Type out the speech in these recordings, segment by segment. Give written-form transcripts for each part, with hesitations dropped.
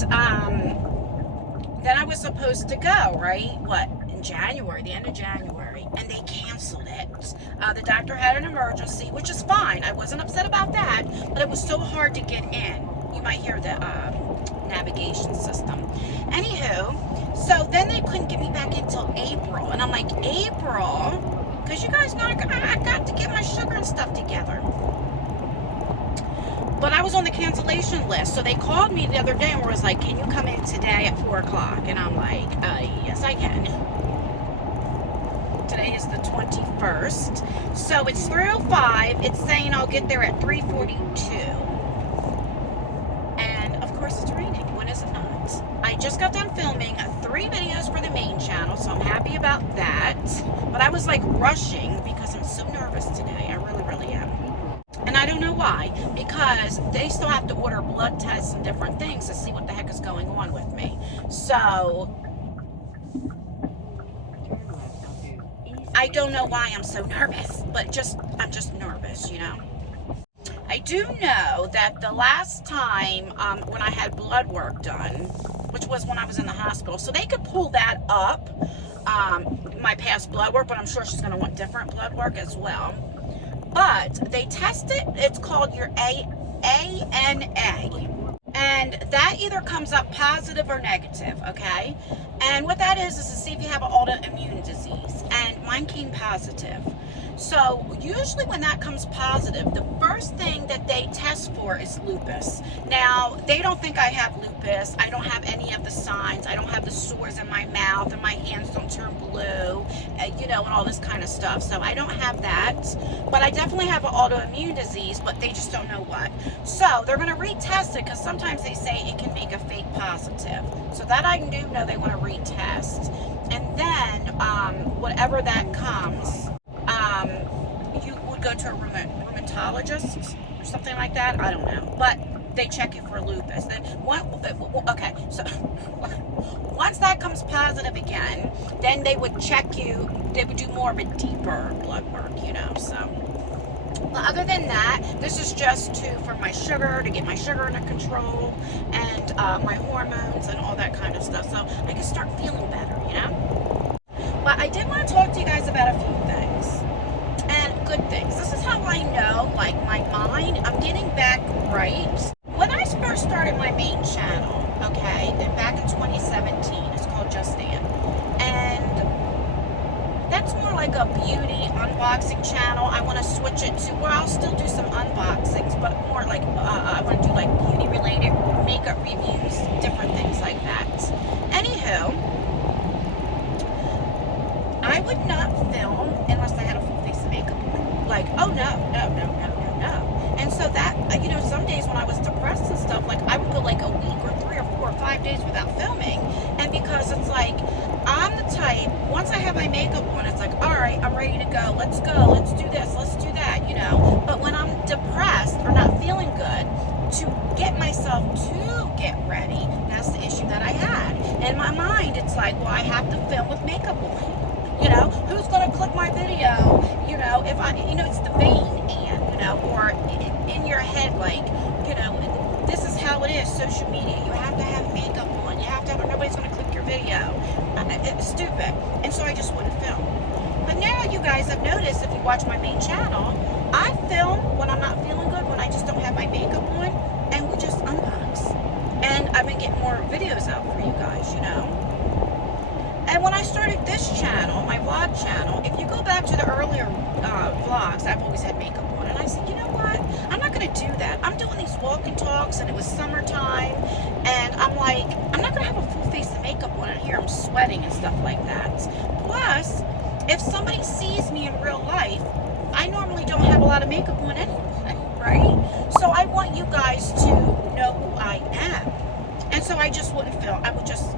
And then I was supposed to go, right? In January, the end of January, and they canceled it. The doctor had an emergency, which is fine. I wasn't upset about that, but it was so hard to get in. You might hear the navigation system. Anywho, so then they couldn't get me back until April, and I'm like, April? Because you guys know I got to get my sugar and stuff together. But I was on the cancellation list, so they called me the other day and was like, can you come in today at 4 o'clock? And I'm like, yes I can. Today is the 21st, so it's 3:05. It's saying I'll get there at 3:42. And of course it's raining. When is it not? I just got done filming 3 videos for the main channel, so I'm happy about that. But I was like rushing because I'm so nervous today. I really, really am. And I don't know why, because they still have to order blood tests and different things to see what the heck is going on with me. So I don't know why I'm so nervous, but I'm just nervous, you know. I do know that the last time when I had blood work done, which was when I was in the hospital, so they could pull that up, my past blood work, but I'm sure she's going to want different blood work as well. But they test it, it's called your ANA. And that either comes up positive or negative, okay? And what that is to see if you have an autoimmune disease. And mine came positive. So usually when that comes positive, the first thing that they test for is lupus. Now, they don't think I have lupus. I don't have any of the signs. I don't have the sores in my mouth and my hands don't turn blue, you know, and all this kind of stuff. So I don't have that. But I definitely have an autoimmune disease, but they just don't know what. So they're going to retest it because sometimes they say it can make a fake positive. So that I do know they want to retest. And then whatever that comes, you would go to a rheumatologist or something like that. I don't know, but they check you for lupus. Okay, so once that comes positive again, then they would check you. They would do more of a deeper blood work, you know. So, but other than that, this is just for my sugar, to get my sugar under control, and my hormones and all that kind of stuff. So I can start feeling better, you know. But I did want to talk to you guys about a few things. And good things. This is how I know, like, my mind, I'm getting back right. When I first started my main channel, okay, and back in 2017, it's called Just Ann. And that's more like a beauty unboxing channel. I want to switch it to where I'll still do some unboxings, but more like, I want to do like beauty related makeup reviews, different things like that. Anywho, I would not film unless I had a full face of makeup on. Like, oh no. And so that, you know, some days when I was depressed and stuff, like I would go like a week or 3 or 4 or 5 days without filming. And because it's like, I'm the type, once I have my makeup on, it's like, all right, I'm ready to go. Let's do this, let's do that, you know. But when I'm depressed or not feeling good, to get myself to get ready, that's the issue that I had. In my mind, it's like, well, I have to film with makeup on. You know, who's going to click my video? You know, if I, you know, it's the vain and, you know, or in your head, like, you know, this is how it is, social media. You have to have makeup on. You have to have, nobody's going to click your video. It's stupid. And so I just wouldn't film. But now you guys have noticed, if you watch my main channel, I film when I'm not feeling good, when I just don't have my makeup on, and we just unbox. And I've been getting more videos out for you guys, you know. And when I started this channel, my vlog channel, if you go back to the earlier vlogs, I've always had makeup on. And I said, you know what? I'm not going to do that. I'm doing these walk and talks, and it was summertime. And I'm like, I'm not going to have a full face of makeup on in here. I'm sweating and stuff like that. Plus, if somebody sees me in real life, I normally don't have a lot of makeup on anyway, right? So I want you guys to know who I am. And so I just wouldn't film. I would just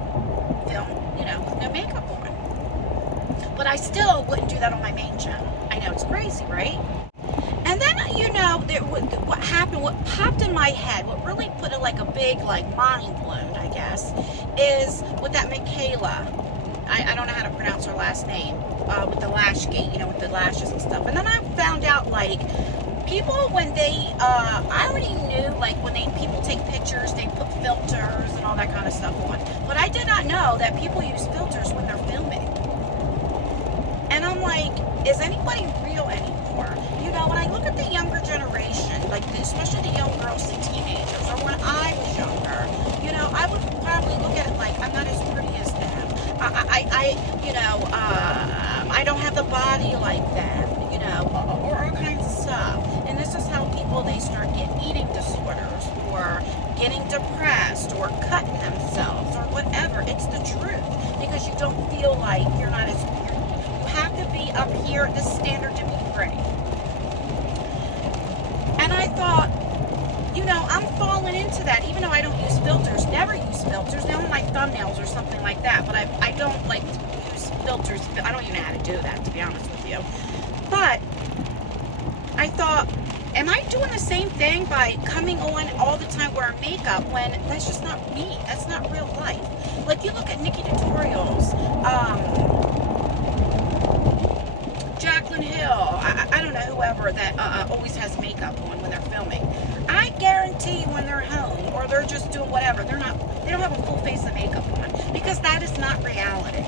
film, you know, with no makeup on. But I still wouldn't do that on my main channel. I know, it's crazy, right? And then, you know, what happened, what popped in my head, what really put it like a big, like, mind blown, I guess, is with that Michaela. I don't know how to pronounce her last name, with the lash gate, you know, with the lashes and stuff. And then I found out, like, people, when they, I already knew, like, when people take pictures, they put filters and all all that kind of stuff on. But I did not know that people use filters when they're filming. And I'm like, is anybody real anymore? You know, when I look at the younger generation, like especially the young girls and teenagers, or when I was younger, you know, I would probably look at it like, I'm not as pretty as them. I don't have the body like them, you know, or all kinds of stuff. And this is how people, they start getting eating disorders, or getting depressed, or cutting themselves, or whatever. It's the truth, because you don't feel like you're not as, you have to be up here at this standard to be pretty. And I thought, you know, I'm falling into that, even though I don't use filters, never use filters, now on my thumbnails or something like that, but I don't like to use filters. I don't even know how to do that, to be honest with you. But I thought, am I doing the same thing by coming on all the time wearing makeup when that's just not me? That's not real life. Like, you look at Nikki Tutorials, Jaclyn Hill, I don't know, whoever that always has makeup on when they're filming. I guarantee when they're home or they're just doing whatever, they don't have a full face of makeup on, because that is not reality.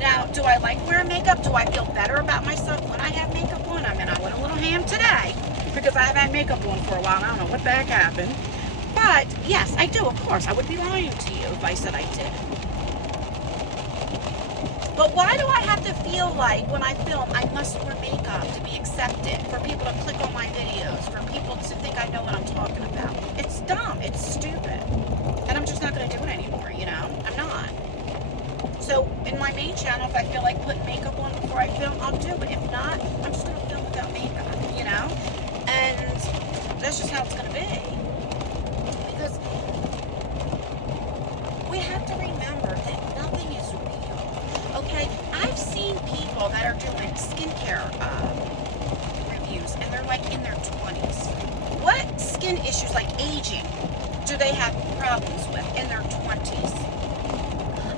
Now, do I like wearing makeup? Do I feel better about myself when I have makeup on? I mean, I went a little ham today because I haven't had makeup on for a while. I don't know what the heck happened. But yes, I do, of course. I would be lying to you if I said I did. But why do I have to feel like when I film, I must wear makeup to be accepted, for people to click on my videos, for people to think I know what I'm talking about? It's dumb. It's stupid. And I'm just not going to do it anymore, you know? I'm not. So in my main channel, if I feel like putting makeup on before I film, I'll do it. If not, I'm just going to film without makeup, you know? And that's just how it's going to be. Because we have to remember that nothing is real, okay? I've seen people that are doing skincare reviews, and they're like in their 20s. What skin issues, like aging, do they have problems with in their 20s?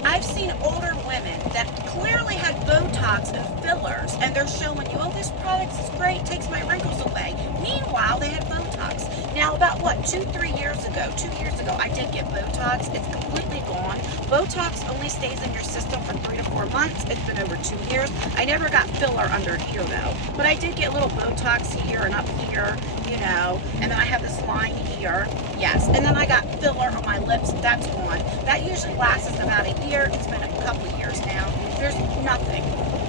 I've seen older women that clearly had Botox and fillers, and they're showing you, oh, this product is great, takes my wrinkles away. Meanwhile, they had Botox. Now, about what, 2 years ago, I did get Botox. It's completely gone. Botox only stays in your system for 3 to 4 months. It's been over 2 years. I never got filler under here, though. But I did get little Botox here and up here, you know, and then I have this line here. Yes, and then I got filler on my lips. That's gone. That usually lasts about a year. It's been a couple of years now. There's nothing.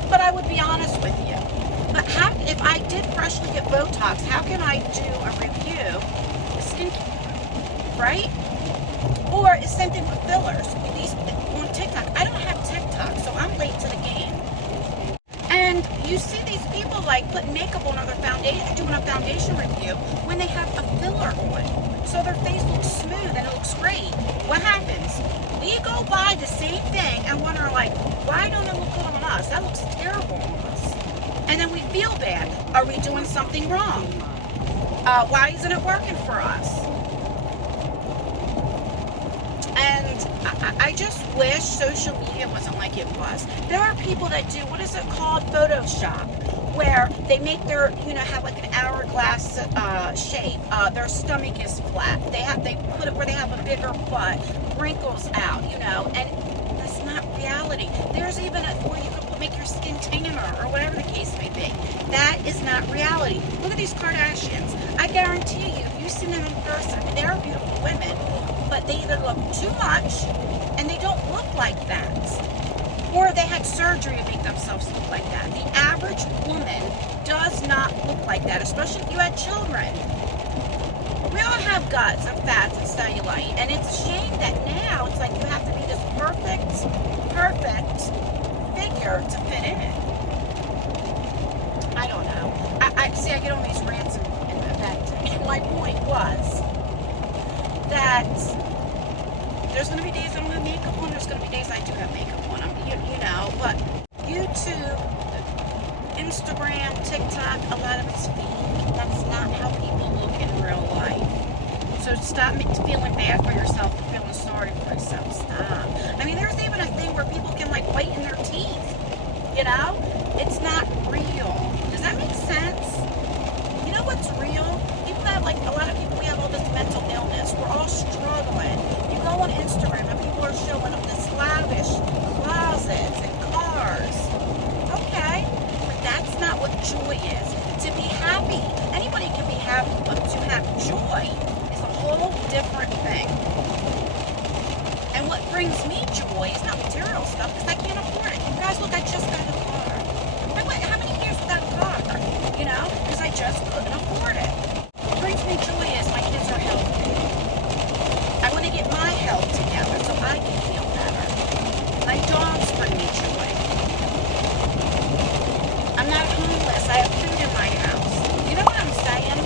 But I would be honest with you. But if I did freshly get Botox, how can I do a review of skincare, right? Or it's same thing with fillers. These on TikTok. I don't have TikTok, so I'm late to the game. And you see these people like putting makeup on their foundation, doing a foundation review when they have a filler on. So their face looks smooth and it looks great. What happens? We go by the same thing and wonder like, why don't it look good on us? That looks terrible on us. And then we feel bad. Are we doing something wrong? Why isn't it working for us? And I just wish social media wasn't like it was. There are people that do, what is it called? Photoshop, where they make their, you know, have like an hourglass shape. Their stomach is flat. They put it where they have a bigger butt, wrinkles out, you know, and that's not reality. There's even where you can make your skin tanner or whatever the case may be. That is not reality. Look at these Kardashians. I guarantee you, if you see them in person, they're beautiful women, but they either look too much and they don't look like that, or they had surgery to make themselves look like that. The average woman does not look like that, especially if you had children. We all have guts and fats and cellulite, and it's a shame that now it's like you have to be this perfect figure to fit in. I don't know. I see I get on these rants and my point was that there's going to be days I don't have makeup on, there's going to be days I do have makeup on. You know, but YouTube, Instagram, TikTok, a lot of it's fake. That's not how people look in real life. So stop feeling bad for yourself and feeling sorry for yourself. Stop. I mean, there's even a thing where people can like whiten their teeth. You know? It's not real. Does that make sense? You know what's real? People have like, a lot of people, we have all this mental illness. We're all struggling. joy is a whole different thing. And what brings me joy is not material stuff, because I can't afford it. You guys, look, I just got a car. I went how many years without a car? You know, because I just couldn't afford it. What brings me joy is my kids are healthy. I want to get my health together so I can feel better. My dogs bring me joy. I'm not homeless. I have food in my house. You know what I'm saying?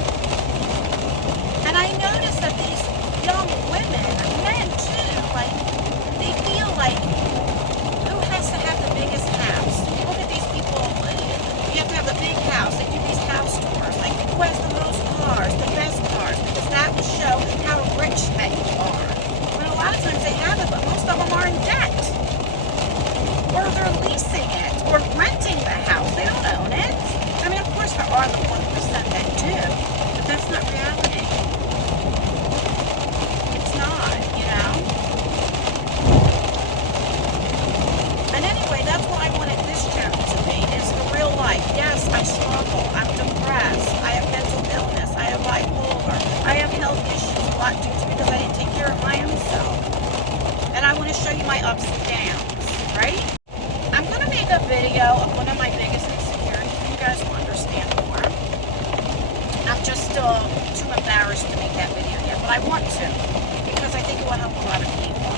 And I notice that these young women, men too, like, they feel like, who has to have the biggest house? You look at these people, you have to have the big house. They do these house tours. Like, who has the most cars, the best cars? Because that will show how rich they are. But a lot of times they have it, but most of them are in debt. Or they're leasing it, or renting the house. They don't own it. I mean, of course there are the 1% that do, but that's not reality. It's not, you know? And anyway, that's what I wanted this channel to be, is the real life. Yes, I struggle, I'm depressed, I have mental illness, I have bipolar, I have health issues, a lot due to because I didn't take care of my own self. And I want to show you my ups and downs, right? I'm going to make a video of one of my biggest insecurities so you guys will understand more. I'm just still too embarrassed to make that video yet, but I want to, because I think it will help a lot of people.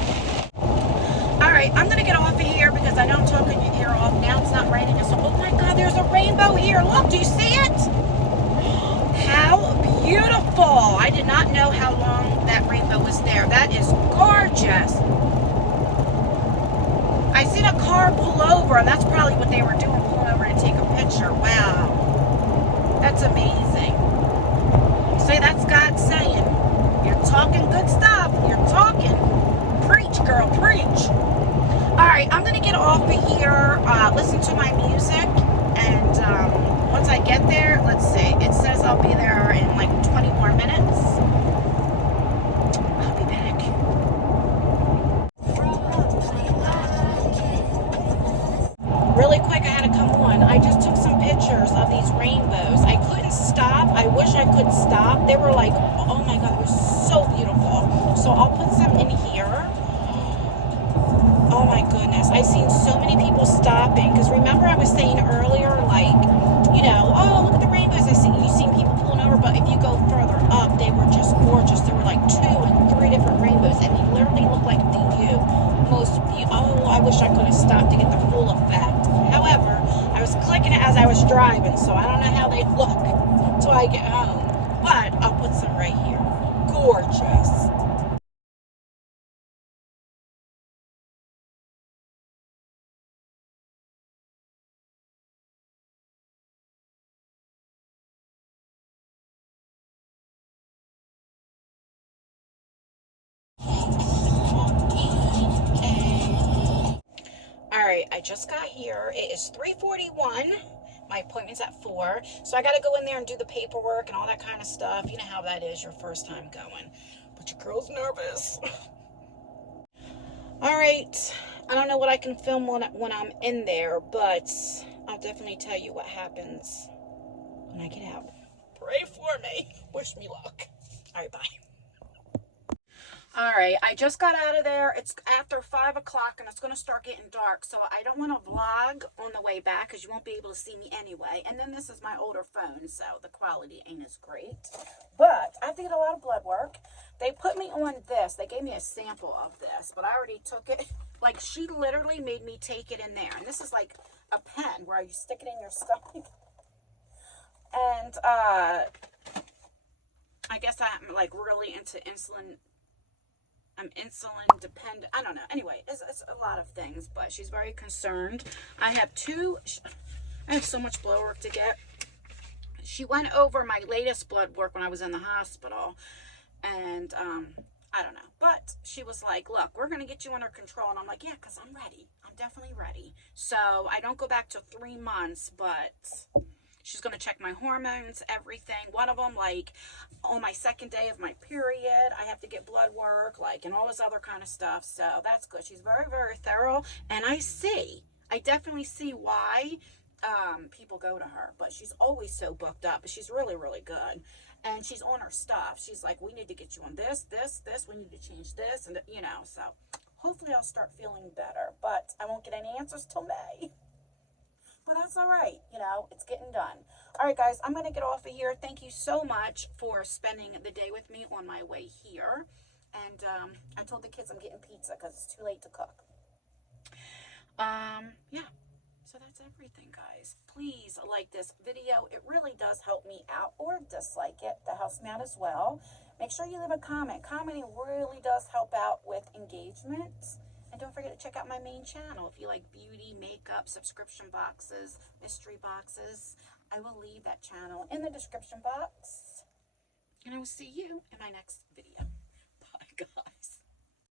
Alright, I'm going to get off of here because I know I'm talking your ear off. Now it's not raining. So, oh my God, there's a rainbow here. Look, do you see it? How beautiful. I did not know how long that rainbow was there. That is gorgeous. I seen a car pull over, and that's probably what they were doing, pulling over to take a picture. Wow. That's amazing. See, that's God saying, you're talking good stuff. You're talking. Preach, girl, preach. Alright, I'm going to get off of here, listen to my music, and once I get there, let's see, it says I'll be there in like 20 more minutes. I'll be back. Really quick, I had to come on. I just took some pictures of these rainbows. I couldn't stop. I wish I could stop. They were like, oh my God, they were so beautiful. So I'll put some in here. Oh my goodness, I've seen so many people stopping, because remember I was saying earlier, like, you know, oh, look at the rainbows. You've seen people pulling over, but if you go further up, they were just gorgeous. There were like 2 and 3 different rainbows, and they literally looked like the most beautiful. Oh, I wish I could have stopped to get the full effect. However, I was clicking it as I was driving, so I don't know how they look until I get home. But I'll put some right here. Gorgeous. Alright, I just got here. It is 3:41. My appointment's at 4. So I got to go in there and do the paperwork and all that kind of stuff. You know how that is your first time going. But your girl's nervous. Alright, I don't know what I can film when I'm in there, but I'll definitely tell you what happens when I get out. Pray for me. Wish me luck. Alright, bye. Alright, I just got out of there. It's after 5 o'clock and it's going to start getting dark. So I don't want to vlog on the way back because you won't be able to see me anyway. And then this is my older phone, so the quality ain't as great. But I have to get a lot of blood work. They put me on this. They gave me a sample of this, but I already took it. Like, she literally made me take it in there. And this is like a pen where you stick it in your stomach. And I guess I'm like really into insulin. I'm insulin dependent. I don't know. Anyway, it's a lot of things, but she's very concerned. I have so much blood work to get. She went over my latest blood work when I was in the hospital, and I don't know. But she was like, look, we're going to get you under control. And I'm like, yeah, because I'm ready. I'm definitely ready. So I don't go back to 3 months, but she's going to check my hormones, everything. One of them, like, on my second day of my period, I have to get blood work, like, and all this other kind of stuff. So that's good. She's very, very thorough. And I definitely see why people go to her. But she's always so booked up. But she's really, really good. And she's on her stuff. She's like, we need to get you on this, this. We need to change this. And, you know, so hopefully I'll start feeling better. But I won't get any answers till May. But that's all right. You know, it's getting done. All right, guys, I'm going to get off of here. Thank you so much for spending the day with me on my way here. And I told the kids I'm getting pizza because it's too late to cook. Yeah. So that's everything, guys. Please like this video. It really does help me out, or dislike it. That helps me out as well. Make sure you leave a comment. Commenting really does help out with engagement. And don't forget to check out my main channel. If you like beauty, makeup, subscription boxes, mystery boxes, I will leave that channel in the description box. And I will see you in my next video. Bye, guys.